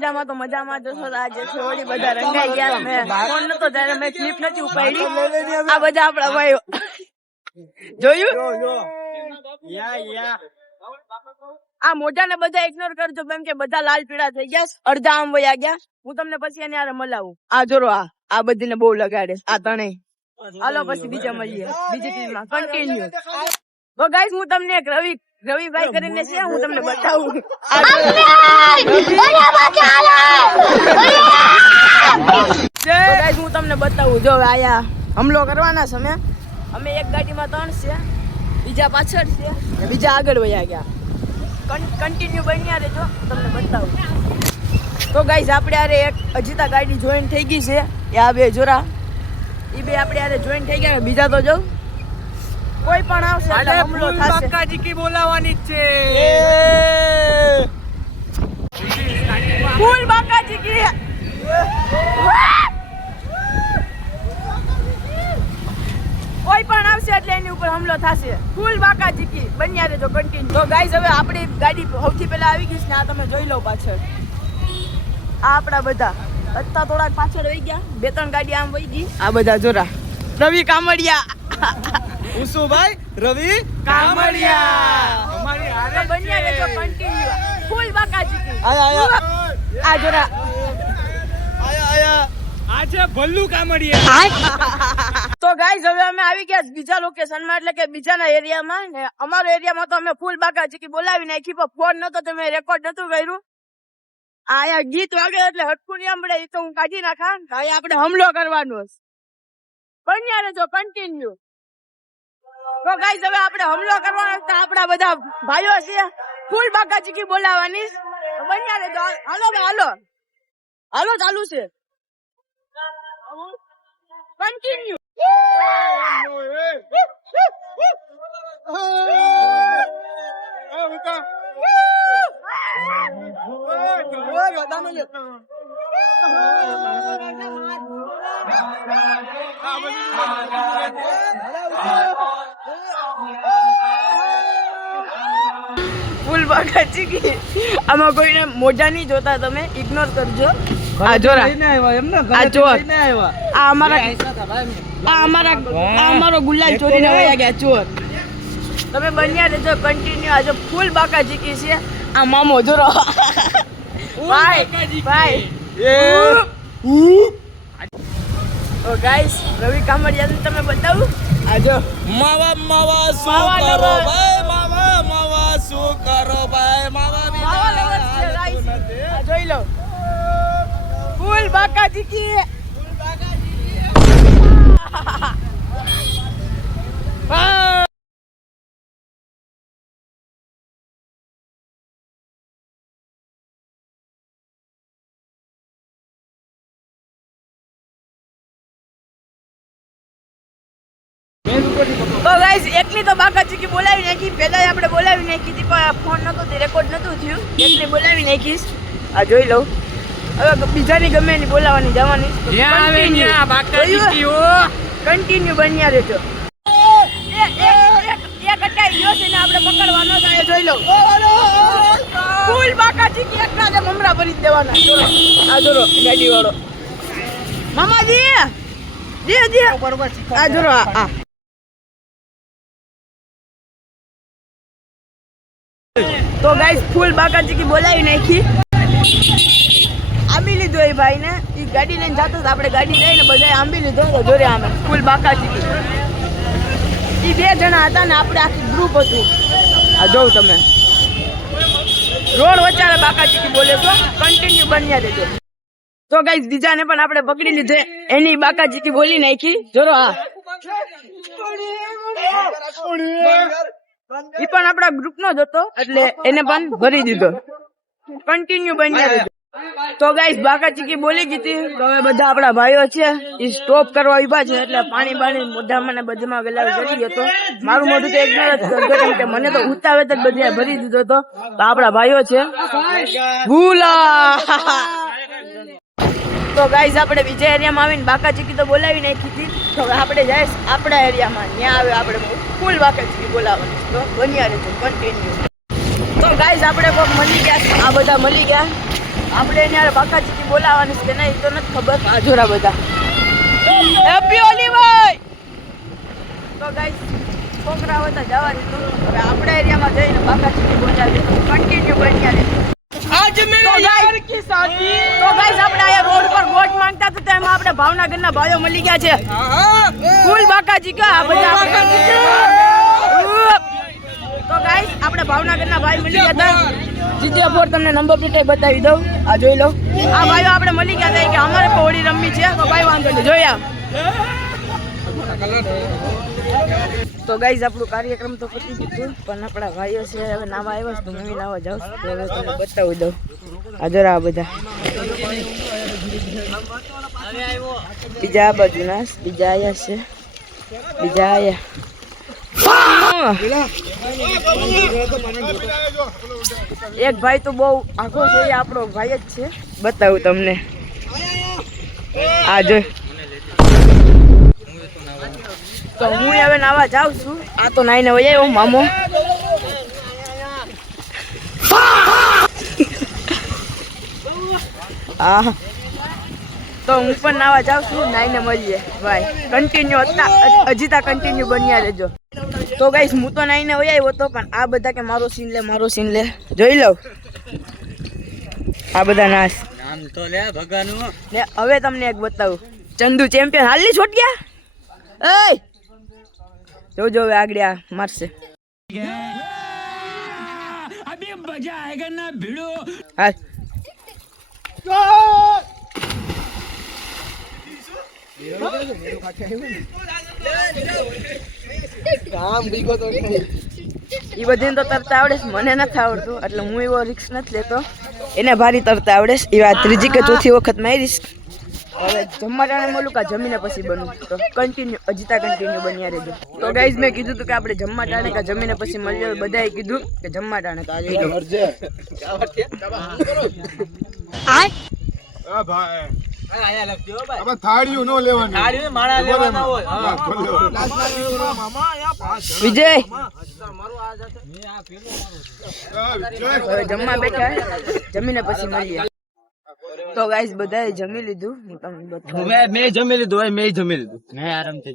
મજામાં તો મજામાં જશો. આજે છોડી બધા રંગાઈ ગયા. મેં ફોન નતો ત્યારે મેં ક્લિપ નથી ઉપાડી. આ બધા આપણા ભાઈઓ જોયું. આ મોઢા ને બધા ઇગ્નોર કરજો કેમ કે બધા લાલ પીળા થઈ ગયા. અડધા આમ વયા ગયા. હું તમને પછી એની હારે મલાવું. આ જોરો આ બધીને બહુ લગાડે આ ત્રણેય. હાલો પછી બીજા મળીએ બીજી ટીમમાં કન્ટિન્યુ. તો ગાઈસ હું તમને એક રવિભાઈ કરીને છે હું તમને બતાવું. હું તમને બતાવું. જો આયા હમલો કરવાના છે અમે એક ગાડીમાં 3 છે, બીજા પાછળ છે, બીજા આગળ વયા ગયા. કન્ટિન્યુ બન્યા રહેજો તમને બતાવું. તો ગાઈસ આપણે આરે એક અજીતા ગાડી જોઈન થઈ ગઈ છે. આ બે જોરા ઈ બે આપણે આરે જોઈન થઈ ગયા. બીજા તો જો કોઈ પણ આવશે એટલે હમલો થશે. બાકાજી કી બોલાવવાની છે. ફૂલ બાકાજી કી. કોઈ પણ આવશે એટલે એની ઉપર હમલો થશે. ફૂલ બાકાજી કી બન્યા રહેજો કન્ટિન્યુ. તો ગાઈસ હવે આપણી ગાડી સૌથી પહેલા આવી ગઈ છે ને આ તમે જોઈ લો પાછળ. આ આપણા બધા અત્તા થોડાક પાછળ વહી ગયા. 2-3 ગાડી આમ વહી ગઈ. આ બધા જોરા રવિ કામડિયા ઉસુભાઈ રવિ કામડિયા અમારી હારે બન્યા રહેજો કન્ટિન્યુ. ફૂલ બાકાજી કી. આયા આ જોરા આયા આજે ભલ્લુ કામડિયા. તો ગાઈસ હવે અમે આવી ગયા બીજા લોકેશનમાં એટલે કે બીજાના એરિયામાં. ને અમારા એરિયામાં તો અમે ફૂલ બાકાજી કી બોલાવી નાખી પણ ફોન નતો તમે રેકોર્ડ નતું કર્યું. આયા ગીત વાગે એટલે હટકું નહીં સાંભળે એ તો હું કાઢી નાખા. હવે આપણે હમલો કરવાનો બન્યા રહેજો કન્ટિન્યુ. તો ગાઈસ હવે આપણે હમલો કરવાનો છે. આપણા બધા ભાઈઓ છે ફૂલ બાકાજી કી બોલાવવાની બન્યા રહેજો. હાલો ભાઈ હાલો હાલો ચાલુ છે કન્ટિન્યુ. ફૂલ બાકાજી કી. આમાં કોઈને મોઢા નહીં જોતા તમે ઇગ્નોર કરજો. આ જોરા આ ચોર આ અમારો ગુલાલ ચોરીને વયા ગયા ચોર. તમે બન્યા રહેજો કન્ટિન્યુ. આજે ફૂલ બાકાજી કી છે. આ મામો જોરો ભાઈ ભાઈ. તો ગાઈસ રવિ કામડિયા તમે બતાવું. આજો માવા માવા શું કરો ભાઈ માવા શું કરો ભાઈ માવા જોઈ લો ફૂલ બાકાજી કી. તો ગાઈસ એકલી તો બાકાજી કી બોલાવી નાખી. પહેલા આપણે બોલાવી નાખી હતી પણ ફોન નતો રેકોર્ડ નતું થયું. એકલી બોલાવી નાખીશ. આ જોઈ લો હવે બીજાની ગમે એની બોલાવાની જવાની કન્ટિન્યુ બન્યા રહેજો. એક અટાઈ ગયો છે ને આપણે પકડવાનો થાય. જોઈ લો ફૂલ બાકાજી કી એકલા જ મમરા ભરી દેવાના. આ જોરો ગાડી વાળો મામાજી દે આ જોરો આ તો ગાઈસ ફૂલ બાકાજી કી બોલાવી નાખી. આંબી લીધો એ ભાઈ ને. એ ગાડી લઈને જતો હતો આપણે ગાડી લઈને બધા આંબી લીધો. જોરે આમે ફૂલ બાકાજી કી. એ 2 જણા હતા ને આપણે આખી ગ્રુપ હતું. આ જોઉં તમે રોડ વચ્ચે બાકાજી કી બોલે તો કન્ટિન્યુ બન્યા રહેજો. તો ગાઈસ બીજાને પણ આપણે પકડી લીધે. એની બાકાજી કી બોલી નાખી. જોરો હા ઈ પણ આપણા ગ્રુપ નો જ હતો એટલે એને પણ ભરી દીધો. કન્ટિન્યુ બન્યા રહેજો. તો ગાઈસ બાકાજી કી બોલી ગઈ હતી. તો હવે બધા આપણા ભાઈઓ છે એ સ્ટોપ કરવા ઉભા છે એટલે પાણી મોઢામાં ને બધીમાં ગલાવી ભરી ગયો હતો. મારું મોઢું તો એકદમ જ કરતો કેમ કે મને તો ઉતાવે જ બધે ભરી દીધો હતો. તો આપણા ભાઈઓ છે ભૂલા. તો ગાઈસ આપણે બીજા એરિયામાં આવીને બાકાજી કી તો બોલાવી નાખી હતી. તો હવે આપણે જાય આપણા એરિયામાં. ત્યાં આવે આપણે ફૂલ બાકાજી કી બોલાવવાની. તો બન્યા રહેજો કન્ટિન્યુ. તો ગાઈસ આપણે કોક મળી ગયા. આ બધા મળી ગયા આપણે એને યાર બાકાજી બોલાવવાની છે કે નહીં તો નથી ખબર. જોરા બધા હેપી હોલી ભાઈ. તો ગાઈસ છોકરા હતા જવા દીધું. હવે આપણા એરિયામાં જઈને બાકાજી બોલાવી કન્ટિન્યુ બન્યા રહે. આજ મેરે યાર કી શાદી. તો ગાઈસ આપણે અહીંયા રોડ પર ગોટ માંગતા હતા તેમાં આપણે ભાવનગરના ભાઈઓ મળી ગયા છે. ફૂલ બાકાજી કા આ બધા બાકાજી કા. તો ગાઈસ આપણે ભાવનગરના ભાઈ મળી ગયા હતા. જીજ્યા ફોર તમને નંબર પ્લેટ બતાવી દઉં. આ જોઈ લો. આ ભાઈઓ આપણે મળી ગયા હતા કે અમારે પણ હોળી રમવી છે. તો ભાઈ વાંધો નહીં જોયા. તો ગાઈસ આપણું કાર્યક્રમ તો પતી ગયું પણ આપણા ભાઈઓ છે હવે નાવા આવ્યા છે તો મમ્મી નાવા જાઉં તો હવે તમને બતાવી દઉં. આ જરા આ બધા બીજા આ બાજુ ના બીજા આયા છે બીજા આયા. એક ભાઈ તો બહુ આખો છે એ આપણો ભાઈ જ છે. બતાવું તમને. આ જો તો હું હવે નાવા જાઉં છું. આ તો નાઈને વહી આવ્યો મામો. હા તો હું પણ નાવા જાઉં છું. નાઈને મળીએ ભાઈ. કન્ટિન્યુ હજી તા કન્ટિન્યુ બન્યા રહેજો. તો ગાઈસ હું તો નાઈને વહી આવ્યો હતો પણ આ બધા કે મારો સીન લે મારો સીન લે. જોઈ લઉં આ બધા નાશ નામ તો લે ભગાનું. ને હવે તમને એક બતાવું. ચંદુ ચેમ્પિયન હાલની છોટ ગયા. એ જોજો હવે આગળ આ મારશે. અભી મજા આયેગા ના ભીડો. હાલ ઈ બધી તો તરતા આવડે છે. મને નથી આવડતું એટલે હું એવો રિસ્ક નથી લેતો. એને ભારી તરતા આવડે છે. એ વાત ત્રીજી કે ચોથી વખત મારીશ. હવે જમવા ટાણે મળું કા જમીને પછી બનવું તો કન્ટિન્યુ અજીતા કન્ટિન્યુ બન્યા રહેજો. તો ગાઈઝ મેં કીધું હતું કે આપણે જમવા ટાણે કા જમીને પછી મળીએ. બધાએ કીધું કે જમવા ટાણે તો આજે થાળીઓ ન લેવાની. વિજય હવે જમવા બેઠા જમીને પછી મળીએ. તો ગાઈસ બધાએ જમી લીધું. હું તમને બતાવું. મેં જમી લીધું. મેં જમી લીધું. મેં આરામથી